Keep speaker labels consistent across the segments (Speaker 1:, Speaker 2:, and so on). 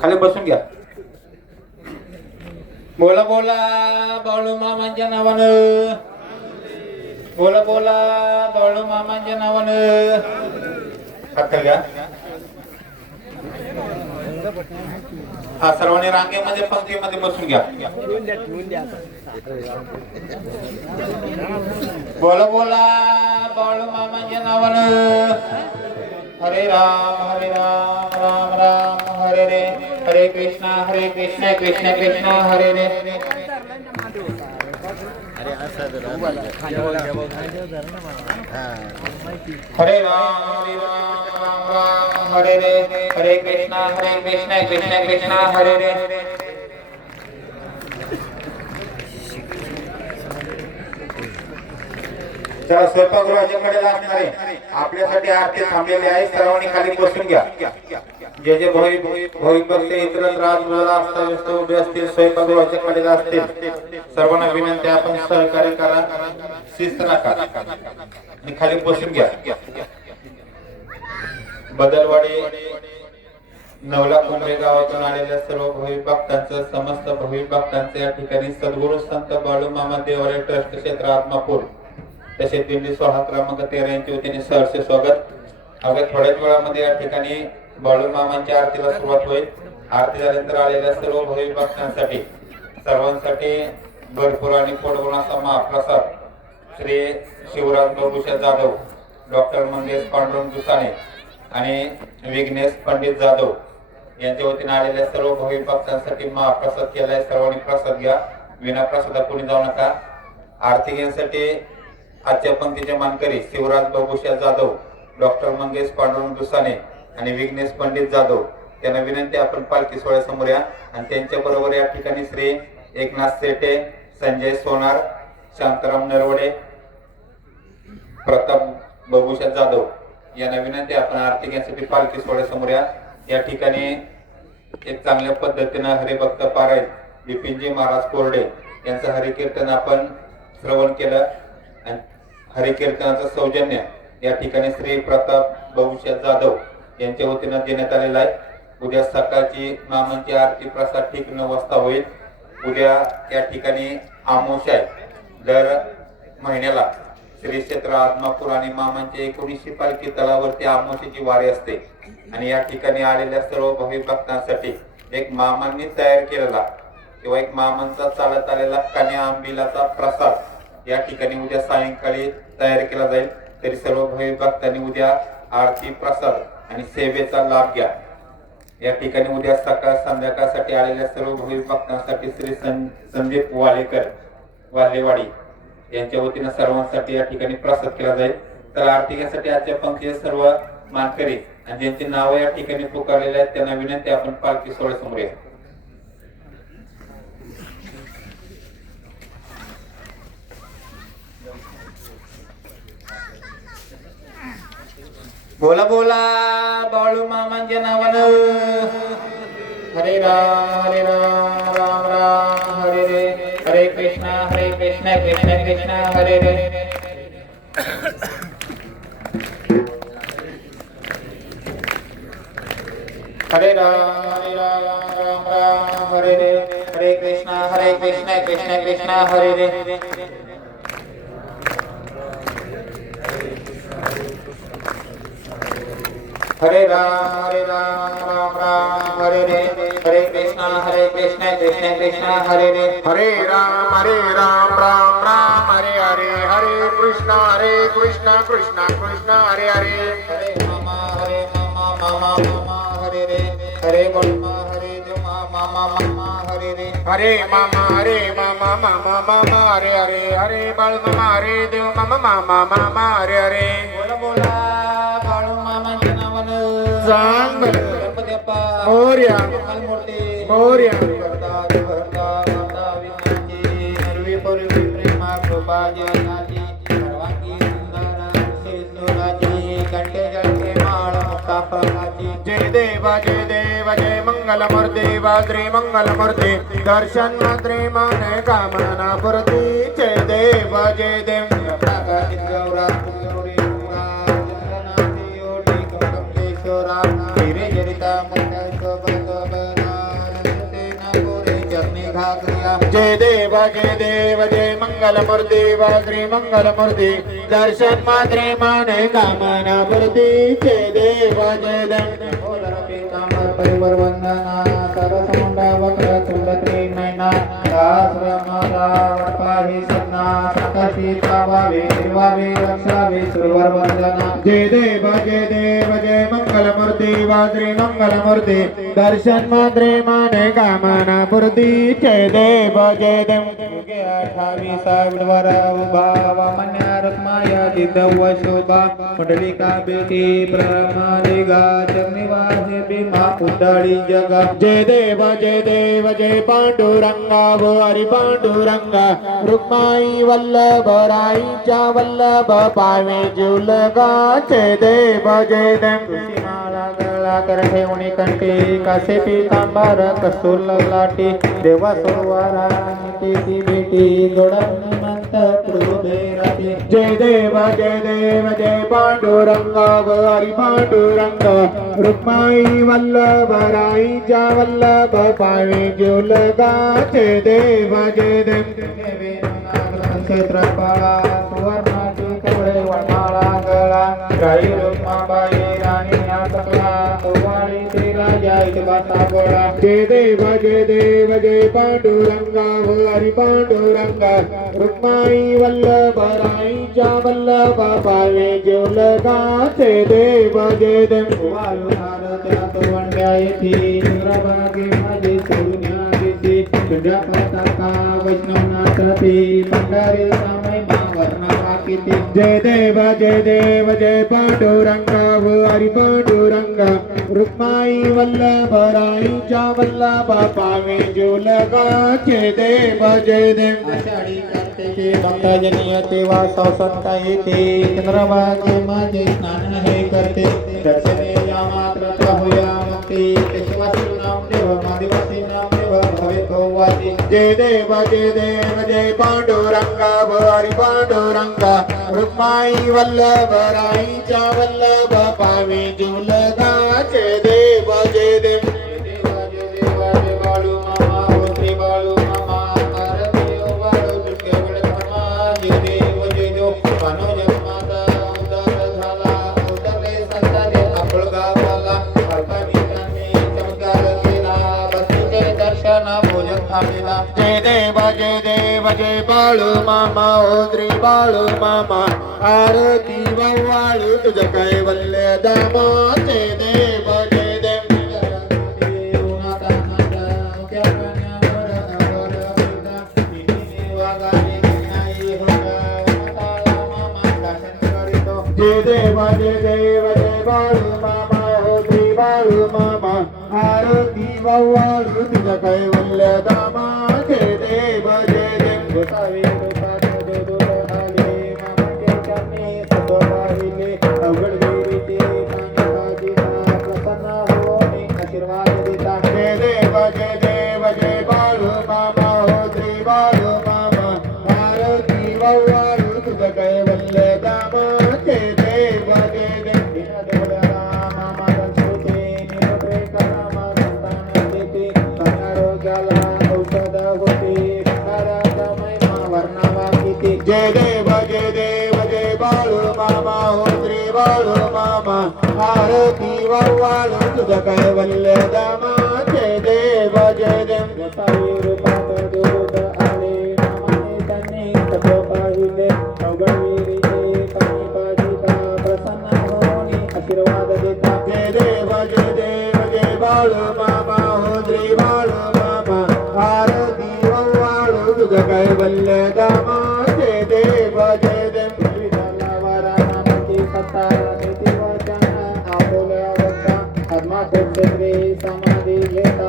Speaker 1: खाली बसून घ्या बोला बोला बाळू मामांच्या नावानं बोला बोला बाळू मामांच्या नावानं हात खाली घ्या हा सर्वांनी रांगेमध्ये पंक्तीमध्ये बसून घ्या बोला बोला बाळू मामांच्या नावानं हरे राम हरे राम राम राम हरे रे हरे कृष्णा हरे कृष्ण कृष्ण कृष्ण हरे रे. हरे राम हरे राम राम राम हरे रे. हरे कृष्णा हरे कृष्ण कृष्ण कृष्ण हरे रे. चला स्वयंपाकगृहाच्याकडे असणारे आपल्यासाठी आरती थांबलेली आहे सर्वांनी खाली बसून घ्या. जे जे भाविक भाविक भक्त इतर राजगृहाला उभे असतील स्वयंपाकगृहाच्या कडेला असतील सर्वांना विनंती आपण सहकार्य करा शिस्त नका. आणि खाली बसून घ्या. बदलवाडी नवला कुंभे गावातून आलेल्या सर्व भाविक भक्तांचं समस्त भाविक भक्तांचं या ठिकाणी सद्गुरु संत बाळू मामा देवालय ट्रस्ट क्षेत्र आत्मापूर. तसेच दिंडी सोळा क्रमांक तेरा यांच्या वतीने सहर्ष स्वागत. अवघ्या थोड्याच वेळामध्ये या ठिकाणी बाळून मामांच्या आरतीला सुरुवात होईल. आरती झाल्यानंतर आलेल्या सर्व भाविक भक्तांसाठी सर्वांसाठी भरपूर आणि पोटभर असा महाप्रसाद श्री शिवराज बाबूशा जाधव डॉक्टर मंगेश पांडुरंग दुसाने आणि विघ्नेश पंडित जाधव यांच्या वतीने आलेल्या सर्व भाविक भक्तांसाठी महाप्रसाद केलाय. सर्वांनी प्रसाद घ्या. विना प्रसादा कोणी जाऊ नका. आरती घेण्यासाठी आजच्या पंक्तीचे मानकरी शिवराज बाबूशा जाधव डॉक्टर मंगेश पांडुरंग दुसाने आणि विघ्नेश पंडित जाधव त्यांना विनंती आपण पालखी सोहळ्यासमोर या. आणि त्यांच्या बरोबर या ठिकाणी श्री एकनाथ सेटे संजय सोनार शांताराम नरवडे प्रताप बाबूशा जाधव यांना विनंती आपण आरती घेण्यासाठी पालखी सोहळ्यासमोर या. या ठिकाणी एक चांगल्या पद्धतीनं हरिभक्त पारायण बिपिनजी महाराज कोरडे यांचं हरिकीर्तन आपण श्रवण केलं. आणि हरिकीर्तनाचं सौजन्य या ठिकाणी श्री प्रताप भविष्य जाधव यांच्या वतीनं देण्यात आलेलं आहे. उद्या सकाळची मामांची आरती प्रसाद ठीक नऊ वाजता होईल. उद्या या ठिकाणी आमोश आहे. दर महिन्याला श्री क्षेत्र आत्मापूर आणि मामांच्या एकोणीसशे पालखी तलावरती आमोशीची वारी असते. आणि या ठिकाणी आलेल्या सर्व भावी भक्तांसाठी एक मामांनी तयार केलेला किंवा एक मामांचा चालत आलेला कन्या आंबिलाचा प्रसाद या ठिकाणी उद्या सायंकाळी तयार केला जाईल. तरी सर्व भाविक भक्तांनी उद्या आरती प्रसाद आणि सेवेचा लाभ घ्या. या ठिकाणी उद्या सकाळ संध्याकाळसाठी आलेल्या सर्व भाविक भक्तांसाठी श्री सं- संदीप वालेकर वालेवाडी यांच्या वतीनं सर्वांसाठी या ठिकाणी प्रसाद केला जाईल. तर आरती घ्यासाठी आजच्या पंक्तीचे सर्व मानकरी आणि ज्यांची नावं या ठिकाणी पुकारलेली आहेत त्यांना विनंती आपण पालखी सोहळ्यासमोर या बोला बोला बाळू मामांच्या नावानं हरे राम हरे राम राम राम हरे रे हरे कृष्णा हरे कृष्ण कृष्ण कृष्ण हरे रे हरे राम हरे राम राम राम हरे रे हरे कृष्णा हरे कृष्ण कृष्ण कृष्ण हरे रे हरे राम हरे राम राम राम हरे रे हरे कृष्णा हरे कृष्ण कृष्ण कृष्ण हरे रे।
Speaker 2: हरे राम हरे राम राम राम हरे हरे हरे कृष्णा हरे कृष्णा कृष्णा कृष्णा हरे हरे।
Speaker 1: हरे मामा हरे मामा मामा मामा हरे रे। हरे ब्रह्मा हरे जुमा मामा मामा हरे रे।
Speaker 2: हरे मामा हरे मामा मामा मामा हरे हरे हरे बाळ मामा हरे देव मामा मामा मामा हरे हरे।
Speaker 1: बोला बोला।
Speaker 2: सांग बरं.
Speaker 1: गणपती बाप्पा
Speaker 2: मोरया.
Speaker 1: मंगलमूर्ती
Speaker 2: मोरया.
Speaker 1: करता भरता माता विघ्नाची निर्वी पूर्वी प्रेमा कृपा जीवनाची सर्वांगी सुंदर सिंदुराची कंठे जळके माळ मुक्ता फळाची
Speaker 2: जय देवा जय देवा जय मंगल मूर्ती वाद्री मंगल मूर्ती दर्शन मात्रे मन कामना पुरती जय देवा जय देव
Speaker 1: जय देव
Speaker 2: जय देव जय मंगलमूर्देव श्री मंगलमूर्ती दर्शन मात्रे माने कामना मूर्ती जय देव जय देव परिवर्वंदना परिवर वंदना वक्र तुंडत्री नैना सहस्रमाला वटपावी सन्ना संकटी पावावे निर्वावे रक्षावे सुरवर वंदना जय देव जय देव जय मंगलमूर्ती वाद्री मंगलमूर्ती दर्शन मात्रे माने कामना मूर्ती जय देव जय देव। अठ्ठावीसा विडवर उभा वामन्या रत्माया जिदव शोभा कुंडलिका बेटी प्रमालिगा चरणिवासे भीमा उदळी जगा। जय देव जय देव जय पांडुरंगा व हरी पांडुरंगा। रुक्माई वल्लभ राईच्या वल्लभ पावे जुलगा। जय देव जय देव। कर ठेवणी कंटी कसे पितांबर कसूर लाटी देवा सोवारा निती बेटी जय देव जय देव जय पांडुरंगा व हरी पांडुरंग रुक्माई वल्लभ राईच्या वल्लभ पावे जुलगा जय देव जय देव क्षेत्रपाळा सुवर्णाची कवळे वनमाळा गळा गाई रुक्माबाई राणी नाटकला तुवाळी श्री राजा इतबाता गोळा जय देव जय देव जय पांडुरंगा व हरी पांडुरंगा रुक्माई वल्लभ वल्लभ पावे जेवलगा जय देव जय देव वायुनारत्या तुवंड्या येथे चंद्रभागे माझे सोन्या येथे तुझ्या पंढरे जय देव जय देव जय पांडुरंगा व हरी पांडुरंगा. रुक्माई वल्लभ राईच्या वल्लभ पावे जुलगा. जय देव जय देव. आषाढी कार्तिके भक्तजनी येते वासव येते चंद्रभागे माझे स्नान हे करते. दर्शने या मात्र होया मते केशवासी नाम देव मादिवासी नाम देव भवे कौवासी जय देव जय देव जय पांडुरंगा हरी पांडुरंगा रुक्माई वल्लभ राईच्या वल्लभ जय देव जय बाळू मामा ओद्री बाळू मामा. आरती वाळू तुझ कैवल्य दामा. जय देव जय देव. जय देव जय देव जय बाळू मामा हो बाळू मामा. आरती वाळू तुझ दामा जय देव बाळू मामा बाळू मामा आरती वाळू दामा. जय देव जय देव दीन देवळ्याला मामा आरती वाळू तुझ कैवल्य दामा जय देव जय देव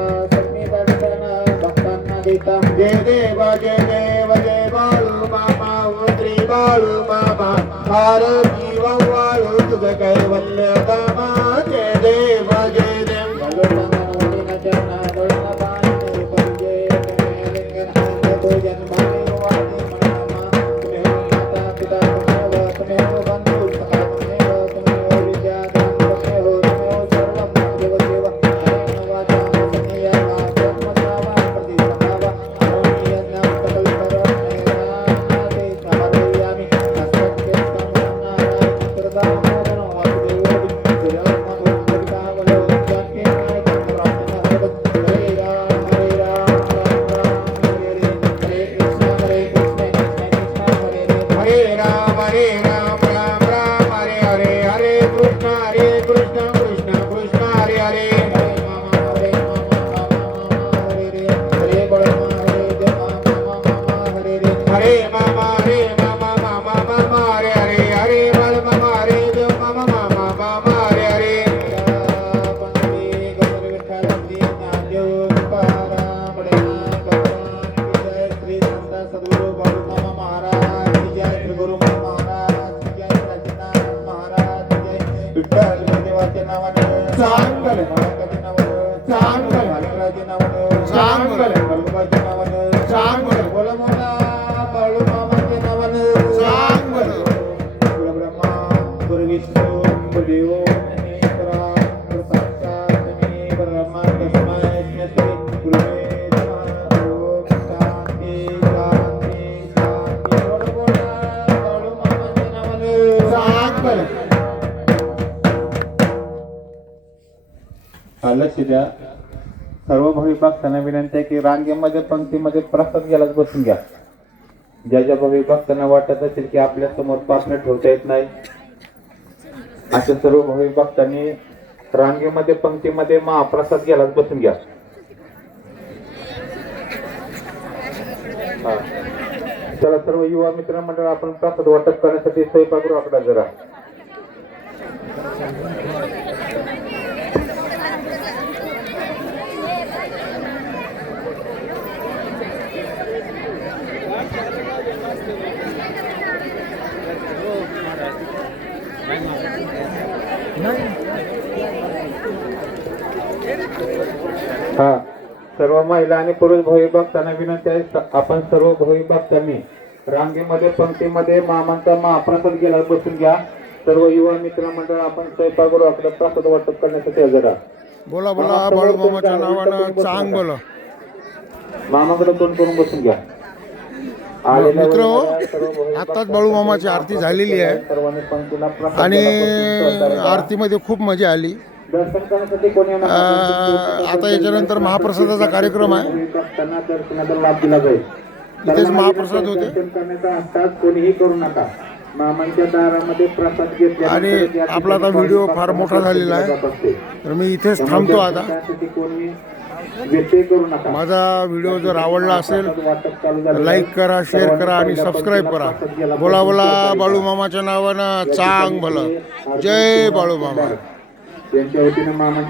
Speaker 2: घेता समी दर्शन भक्तांना देता जय देव जय देव जय बाळू मामा हो श्री बाळू मामा आरती वाळू
Speaker 1: लक्ष द्या सर्व भविभाग विनंती आहे की रांगेमध्ये पंक्तीमध्ये प्रसाद घ्यायलाच बसून घ्या. ज्या ज्या भावी भक्तांना वाटत असेल की आपल्यासमोर पासणं ठेवता येत नाही अशा सर्व भावी भक्तांनी रांगेमध्ये पंक्तीमध्ये महाप्रसाद घ्यायलाच बसून घ्या. चला सर्व युवा मित्र मंडळ आपण प्रसाद वाटप करण्यासाठी स्वयंपाकगृहाकडे जरा हा सर्व महिला आणि पुरुष भावी भक्तांना विनंती आहे आपण सर्व भावी भक्तांनी रांगेमध्ये पंक्तीमध्ये मामांचा महाप्रसाद गेला बसून घ्या. सर्व युवा मित्र मंडळ आपण स्वयंपाकगृहाकडे प्रसाद वाटप करण्यासाठी हजर
Speaker 3: बोला बोला बाळू मामाच्या नावानं चांग बोला.
Speaker 1: मामाकडे तोंड करून बसून घ्या.
Speaker 3: मित्र हो, आताच बाळू मामाची आरती झालेली आहे.
Speaker 1: सर्वांनी पंक्तीला प्रसाद
Speaker 3: आणि. आरतीमध्ये खूप मजा आली. आता याच्यानंतर महाप्रसादाचा कार्यक्रम आहे. तिथेच महाप्रसाद होते. आणि आपला आता व्हिडिओ फार मोठा झालेला आहे. तर मी इथेच थांबतो आता. माझा व्हिडिओ जर आवडला असेल लाईक करा शेअर करा आणि सबस्क्राईब करा. बोला बोला बाळूमामाच्या नावानं चांग भलं. जय बाळूमामा.
Speaker 1: यांच्या वतीने मामा